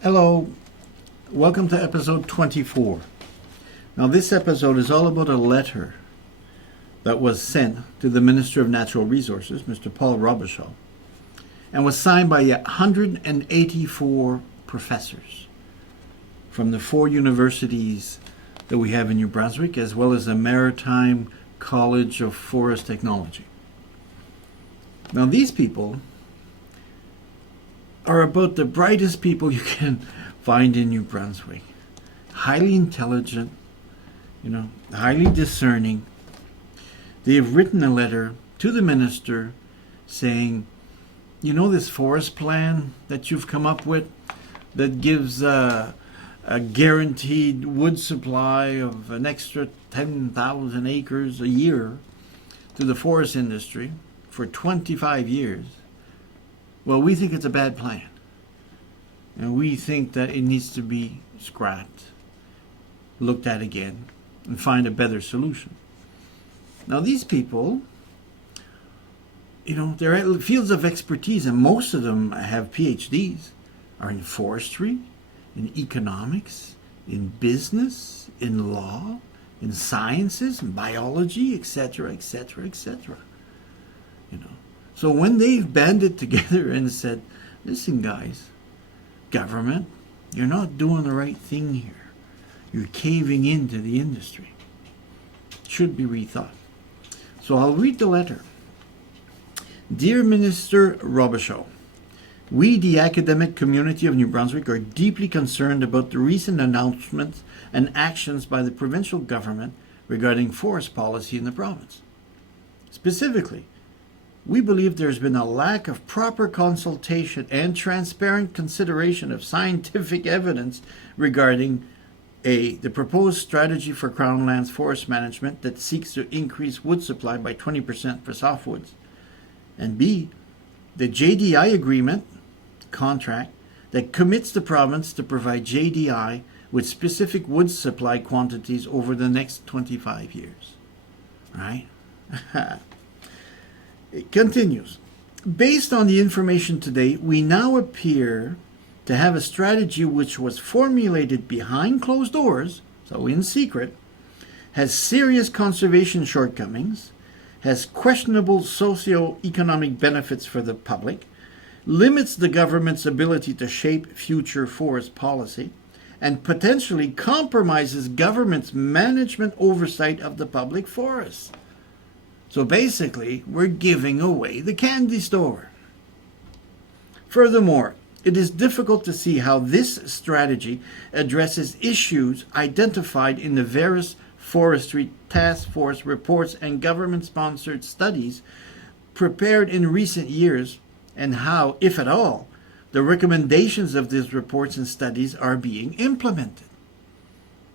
Hello, welcome to episode 24. Now, this episode is all about a letter that was sent to the Minister of Natural Resources, Mr. Paul Robichaud, and was signed by 184 professors from the 4 universities that we have in New Brunswick, as well as the Maritime College of Forest Technology. Now, these people are about the brightest people you can find in New Brunswick. Highly intelligent, highly discerning. They have written a letter to the minister saying, this forest plan that you've come up with that gives a guaranteed wood supply of an extra 10,000 acres a year to the forest industry for 25 years. Well, we think it's a bad plan. And we think that it needs to be scrapped, looked at again, and find a better solution. Now, these people, they're at fields of expertise, and most of them have PhDs, are in forestry, in economics, in business, in law, in sciences, in biology, etc., etc., etc. So when they've banded together and said, listen, guys, government, you're not doing the right thing here. You're caving into the industry. It should be rethought. So I'll read the letter. Dear Minister Robichaud, we, the academic community of New Brunswick, are deeply concerned about the recent announcements and actions by the provincial government regarding forest policy in the province. Specifically, we believe there's been a lack of proper consultation and transparent consideration of scientific evidence regarding the proposed strategy for Crown Lands forest management that seeks to increase wood supply by 20% for softwoods, and B, the JDI agreement contract that commits the province to provide JDI with specific wood supply quantities over the next 25 years. Right? It continues. Based on the information today, we now appear to have a strategy which was formulated behind closed doors, so in secret, has serious conservation shortcomings, has questionable socio-economic benefits for the public, limits the government's ability to shape future forest policy, and potentially compromises government's management oversight of the public forests. So basically, we're giving away the candy store. Furthermore, it is difficult to see how this strategy addresses issues identified in the various forestry task force reports and government-sponsored studies prepared in recent years, and how, if at all, the recommendations of these reports and studies are being implemented.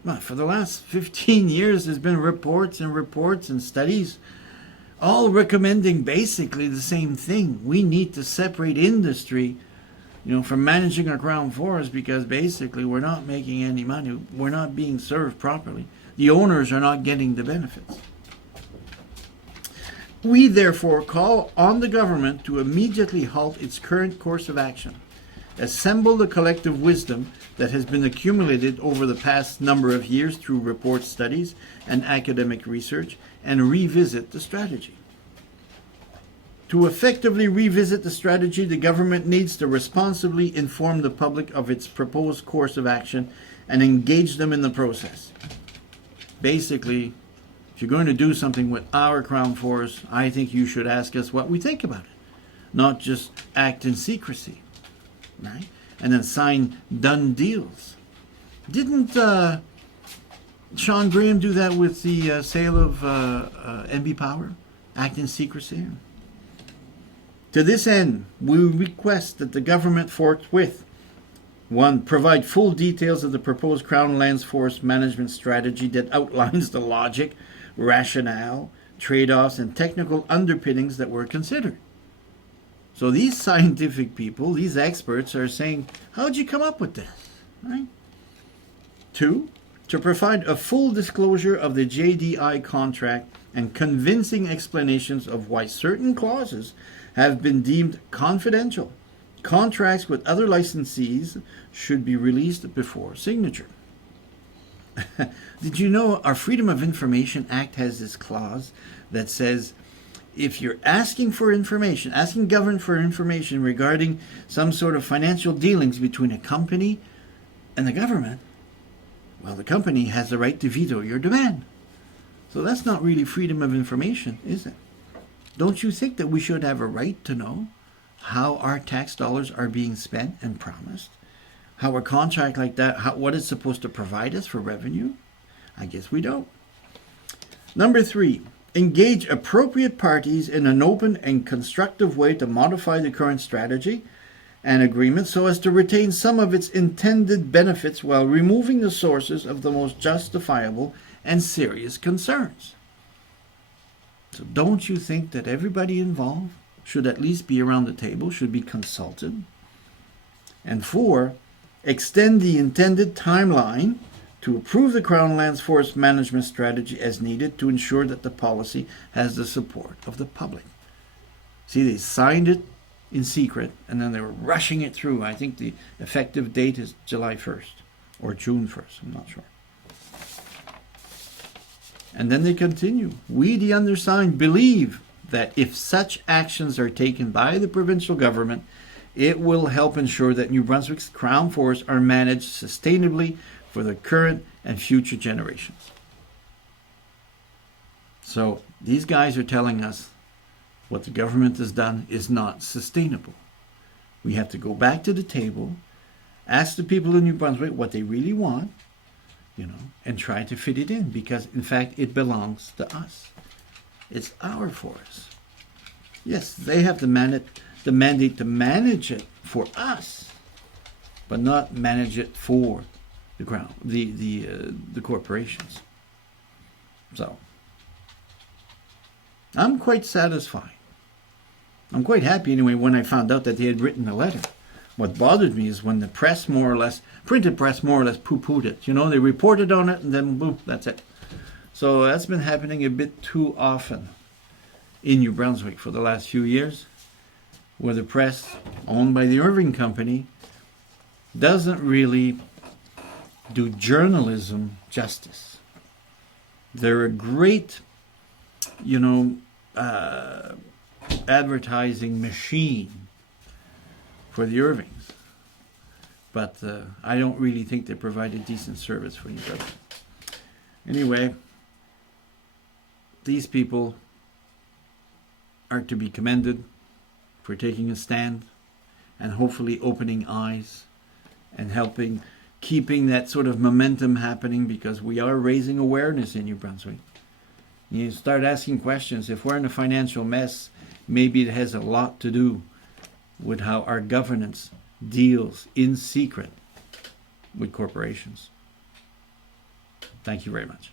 Well, for the last 15 years, there's been reports and studies all recommending basically the same thing. We need to separate industry, from managing our crown forest, because basically we're not making any money. We're not being served properly. The owners are not getting the benefits. We therefore call on the government to immediately halt its current course of action, assemble the collective wisdom that has been accumulated over the past number of years through report studies and academic research, and revisit the strategy. To effectively revisit the strategy, the government needs to responsibly inform the public of its proposed course of action and engage them in the process. Basically, if you're going to do something with our crown forest, I think you should ask us what we think about it, not just act in secrecy, right? And then sign done deals. Didn't Sean Graham do that with the sale of NB Power? Act in secrecy. To this end, we request that the government forthwith, 1. Provide full details of the proposed Crown Lands Forest Management Strategy that outlines the logic, rationale, trade-offs, and technical underpinnings that were considered. So these scientific people, these experts, are saying, how'd you come up with this? Right? 2. To provide a full disclosure of the JDI contract and convincing explanations of why certain clauses have been deemed confidential Contracts with other licensees should be released before signature. Did you know our Freedom of Information Act has this clause that says if you're asking for information, asking government for information regarding some sort of financial dealings between a company and the government, well, the company has the right to veto your demand. So that's not really freedom of information, is it? Don't you think that we should have a right to know how our tax dollars are being spent and promised? How a contract like that, what it's supposed to provide us for revenue? I guess we don't. Number 3, engage appropriate parties in an open and constructive way to modify the current strategy and agreement so as to retain some of its intended benefits while removing the sources of the most justifiable and serious concerns. So don't you think that everybody involved should at least be around the table, should be consulted? And 4, extend the intended timeline to approve the Crown Lands Forest Management Strategy as needed to ensure that the policy has the support of the public. See, they signed it in secret and then they were rushing it through. I think the effective date is July 1st or June 1st, I'm not sure. And then they continue. We, the undersigned, believe that if such actions are taken by the provincial government, it will help ensure that New Brunswick's crown forests are managed sustainably for the current and future generations. So these guys are telling us what the government has done is not sustainable. We have to go back to the table, ask the people in New Brunswick what they really want, and try to fit it in, because in fact it belongs to us. It's our forest. Yes, they have the mandate to manage it for us, but not manage it for the crown, the corporations. So I'm quite satisfied. I'm quite happy anyway when I found out that they had written a letter. What bothered me is when the press printed press more or less poo-pooed it. They reported on it and then boom, that's it. So that's been happening a bit too often in New Brunswick for the last few years, where the press, owned by the Irving Company, doesn't really do journalism justice. They're a great, advertising machine for the Irvings, but I don't really think they provide a decent service for New Brunswick. Anyway, these people are to be commended for taking a stand and hopefully opening eyes and keeping that sort of momentum happening, because we are raising awareness in New Brunswick. You start asking questions. If we're in a financial mess, maybe it has a lot to do with how our governance deals in secret with corporations. Thank you very much.